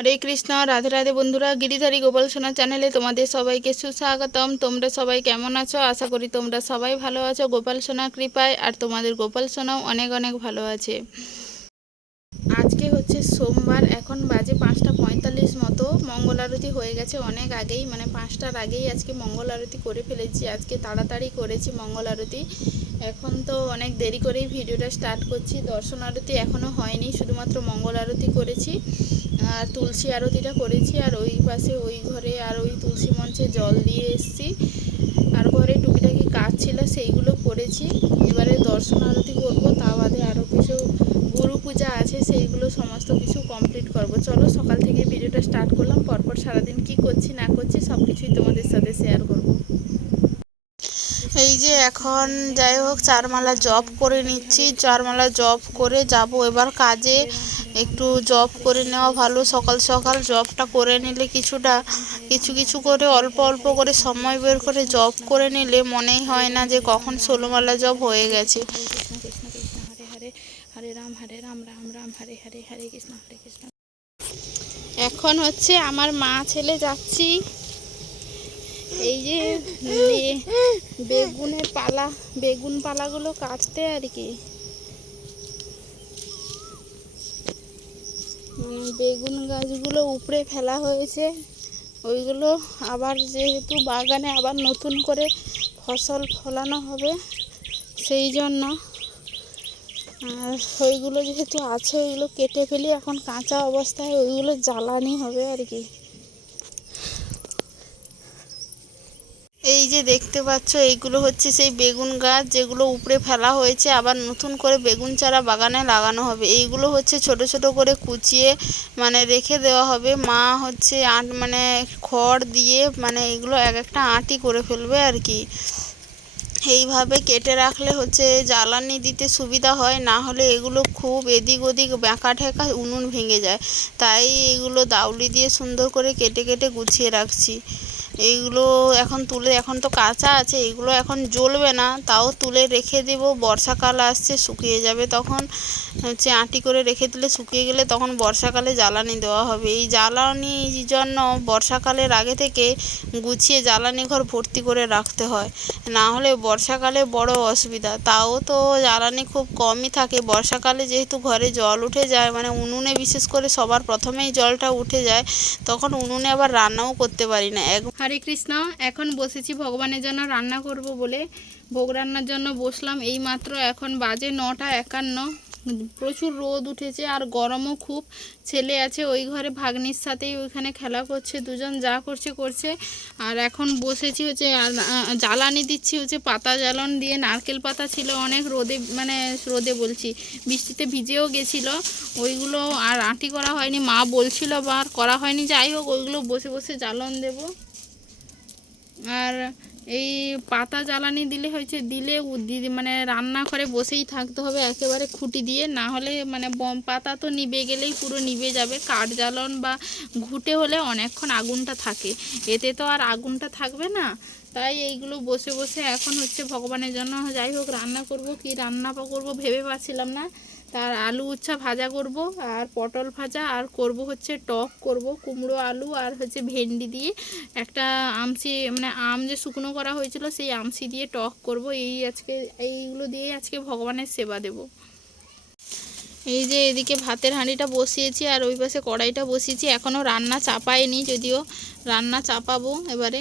হরে কৃষ্ণ, রাধে রাধে বন্ধুরা, গিরিধারী গোপাল সোনা চ্যানেলে তোমাদের সবাইকে সুস্বাগতম। তোমরা সবাই কেমন আছো? আশা করি তোমরা সবাই ভালো আছো। গোপাল সোনা কৃপায় আর তোমাদের গোপাল সোনাও অনেক অনেক ভালো আছে। আজকে হচ্ছে সোমবার, এখন বাজে পাঁচটা পঁয়তাল্লিশ মতো। মঙ্গল আরতি হয়ে গেছে অনেক আগেই মানে পাঁচটার আগেই আজকে মঙ্গল আরতি করে ফেলেছি। আজকে তাড়াতাড়ি করেছি মঙ্গল আরতি। এখন তো অনেক দেরি করেই ভিডিওটা স্টার্ট করছি। দর্শন আরতি এখনও হয়নি, শুধুমাত্র মঙ্গল আরতি করেছি। আর তুলসী আরতিটা করেছি, আর ওই পাশে ওই ঘরে আর ওই তুলসী মঞ্চে জল দিয়ে এসেছি। আর ঘরে টুকিটাকি কাজ ছিল, সেইগুলো করেছি। এবারে দর্শন আরতি করব তা বাদে আরও কিছু গুরু পূজা আছে, সেইগুলো সমস্ত কিছু কমপ্লিট করব। চলো, সকাল থেকে ভিডিওটা স্টার্ট করলাম, পরপর সারাদিন কি করছি না করছি সব কিছুই তোমাদের সাথে শেয়ার করব। যে এখন যাই হোক, চারমালা জব করে নিচ্ছি। চারমালা জব করে যাব। এবার কাজে একটু জব করে নেওয়া ভালো। সকাল সকাল জবটা করে নিলে কিছুটা, কিছু কিছু করে, অল্প অল্প করে সময় বের করে জব করে নিলে মনেই হয় না যে কখন ষোলোমালা জব হয়ে গেছে। এখন হচ্ছে আমার মা ছেলে যাচ্ছি। এই যে বেগুনের পালা, বেগুন পালাগুলো কাটতে আর কি। মানে বেগুন গাছগুলো উপড়ে ফেলা হয়েছে, ওইগুলো আবার যেহেতু বাগানে আবার নতুন করে ফসল ফলানো হবে, সেই জন্য আর ওইগুলো যেহেতু আছে, ওইগুলো কেটে ফেলি, এখন কাঁচা অবস্থায় ওইগুলো জ্বালানি হবে আর কি এই যে দেখতে পাচ্ছ, এইগুলো হচ্ছে সেই বেগুন গাছ যেগুলো উপড়ে ফেলা হয়েছে। আবার নতুন করে বেগুন চারা বাগানে লাগানো হবে। এইগুলো হচ্ছে ছোট ছোট করে কুচিয়ে মানে রেখে দেওয়া হবে। মা হচ্ছে আট মানে খড় দিয়ে মানে এগুলো এক একটা আঁটি করে ফেলবে আর কি। এইভাবে কেটে রাখলে হচ্ছে জ্বালানি দিতে সুবিধা হয়, না হলে এগুলো খুব এদিক ওদিক বেঁকা ঠেকা উনুন ভেঙে যায়। তাই এগুলো দাউলি দিয়ে সুন্দর করে কেটে কেটে গুছিয়ে রাখছি। এইগুলো এখন তুলে, এখন তো কাঁচা আছে এগুলো এখন জ্বলবে না, তাও তুলে রেখে দেবো। বর্ষাকাল আসছে, শুকিয়ে যাবে তখন। হচ্ছে আঁটি করে রেখে দিলে শুকিয়ে গেলে তখন বর্ষাকালে জ্বালানি দেওয়া হবে। এই জ্বালানির জন্য বর্ষাকালের আগে থেকে গুছিয়ে জ্বালানি ঘর ভর্তি করে রাখতে হয়। না হলে বর্ষাকালে বড় অসুবিধা। তাও তো জ্বালানি খুব কমই থাকে। বর্ষাকালে যেহেতু ঘরে জল উঠে যায় মানে উনুনে বিশেষ করে সবার প্রথমেই জলটা উঠে যায়, তখন উনুনে আবার রান্নাও করতে পারি না। এক হরে কৃষ্ণ এখন বসেছি ভগবানের জন্য রান্না করব বলে। ভোগ রান্নার জন্য বসলাম এই মাত্র এখন বাজে নটা একান্ন। প্রচুর রোদ উঠেছে আর গরমও খুব। ছেলে আছে ওই ঘরে ভাগ্নির সাথেই ওইখানে খেলা করছে দুজন যা করছে করছে। আর এখন বসেছি হচ্ছে আর, জ্বালানি দিচ্ছি হচ্ছে পাতা জ্বালন দিয়ে। নারকেল পাতা ছিল অনেক রোদে মানে রোদে বলছি বৃষ্টিতে ভিজেও গেছিল। ওইগুলো আর আঁটি করা হয়নি মা বলছিল বা আর করা হয়নি। যাই হোক ওইগুলো বসে বসে জ্বালন দেবো। আর এই পাতা জ্বালানি দিলে হয়েছে, দিলে মানে রান্না করে বসেই থাকতে হবে একেবারে খুঁটি দিয়ে। না হলে মানে বম পাতা তো নিবে গেলেই পুরো নিবে যাবে। কাঠ জ্বালন বা ঘুটে হলে অনেকক্ষণ আগুনটা থাকে। এতে তো আর আগুনটা থাকবে না। তাই এইগুলো বসে বসে এখন হচ্ছে ভগবানের জন্য যাই হোক রান্না করব, কি রান্না করব ভেবে পাচ্ছিলাম না। তার আলু উচ্ছা ভাজা করব আর পটল ভাজা আর করব হচ্ছে টক করব, কুমড়ো আলু আর হচ্ছে ভেন্ডি দিয়ে একটা আমসি মানে আম যে শুকনো করা হয়েছিল সেই আমসি দিয়ে টক করব। এই আজকে, এইগুলো দিয়ে আজকে ভগবানের সেবা দেব। এই যে এদিকে ভাতের হাঁড়িটা বসিয়েছি আর ওই পাশে কড়াইটা বসিয়েছি এখনও রান্না চাপাইনি, যদিও রান্না চাপাবো এবারে।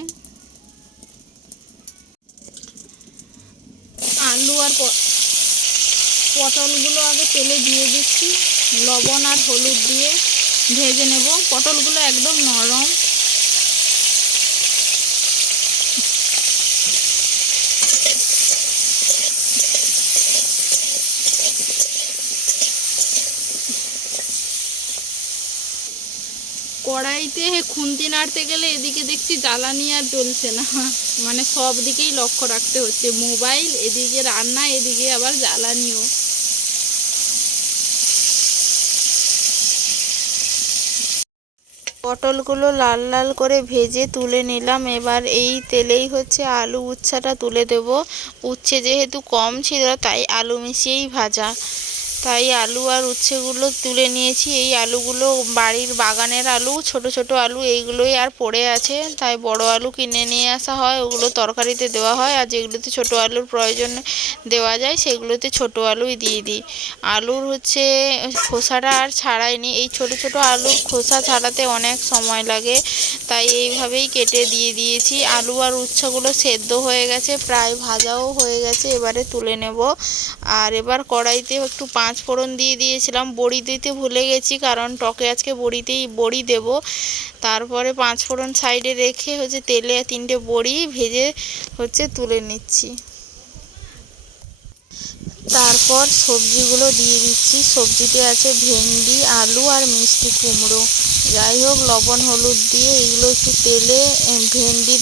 আলু আর পটলগুলো আগে তেলে দিয়ে দিচ্ছি, লবণ আর হলুদ দিয়ে ভেজে নেব। পটলগুলো একদম নরম। কড়াইতে খুন্তি নাড়তে গেলে এদিকে দেখছি জ্বালানি আর জ্বলছে না। মানে সব দিকেই লক্ষ্য রাখতে হচ্ছে। মোবাইল, এদিকে রান্না, এদিকে আবার জ্বালানিও। পটলগুলো লাল লাল করে ভেজে তুলে নিলাম। এবার এই তেলেই হচ্ছে আলু উচ্ছাটা তুলে দেব। উচ্ছে যেহেতু কম ছিল, তাই আলু মিশিয়েই ভাজা। তাই আলু আর উচ্ছেগুলো তুলে নিয়েছি। এই আলুগুলো বাড়ির বাগানের আলু, ছোট ছোট আলু এইগুলোই আর পড়ে আছে। তাই বড় আলু কিনে নিয়ে আসা হয়, ওগুলো তরকারিতে দেওয়া হয়। আর যেগুলোতে ছোট আলুর প্রয়োজন দেওয়া যায়, সেগুলোতে ছোট আলুই দিয়ে দিই। আলুর হচ্ছে খোসাটা আর ছাড়াইনি। এই ছোট ছোট আলুর খোসা ছাড়াতে অনেক সময় লাগে। তাই এইভাবেই কেটে দিয়ে দিয়েছি। আলু আর উচ্ছেগুলো সেদ্ধ হয়ে গেছে, প্রায় ভাজাও হয়ে গেছে। এবারে তুলে নেব। আর এবার কড়াইতে একটু পাঁচ ফোড়ন দিয়ে দিয়েছিলাম, বড়ি দিতে ভুলে গেছি কারণ টকে আজকে বড়িতেই বড়ি দেব। তারপরে পাঁচ ফোড়ন সাইডে রেখে হচ্ছে তেলে তিনটে বড়ি ভেজে হচ্ছে তুলে নিচ্ছি। তারপর সবজিগুলো দিয়ে দিচ্ছি। সবজিতে আছে ভেন্ডি, আলু আর মিষ্টি কুমড়ো। যাই হোক, লবণ, হলুদ দিয়ে এগুলো একটু তেলে ভেন্ডির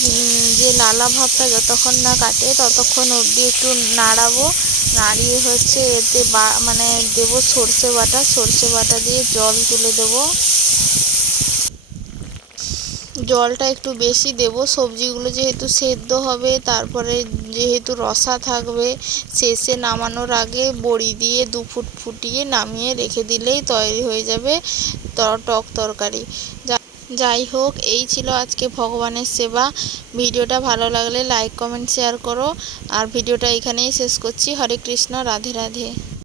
যে লালা ভাবটা যতক্ষণ না কাটে ততক্ষণ অবধি একটু নাড়াবো। নাড়িয়ে হচ্ছে এতে বা মানে দেবো সর্ষে বাটা সর্ষে বাটা দিয়ে জল তুলে দেবো। জলটা একটু বেশি দেব, সবজিগুলো যেহেতু সেদ্ধ হবে, তারপরে যেহেতু রসা থাকবে, শেষে নামানোর আগে বড়ি দিয়ে দু ফুট ফুটিয়ে নামিয়ে রেখে দিলেই তৈরি হয়ে যাবে টক তরকারি। যাই হোক, এই ছিল আজকে ভগবানের সেবা। ভিডিওটা ভালো লাগলে লাইক কমেন্ট শেয়ার করো। আর ভিডিওটা এখানেই শেষ করছি। হরে কৃষ্ণ, রাধে রাধে।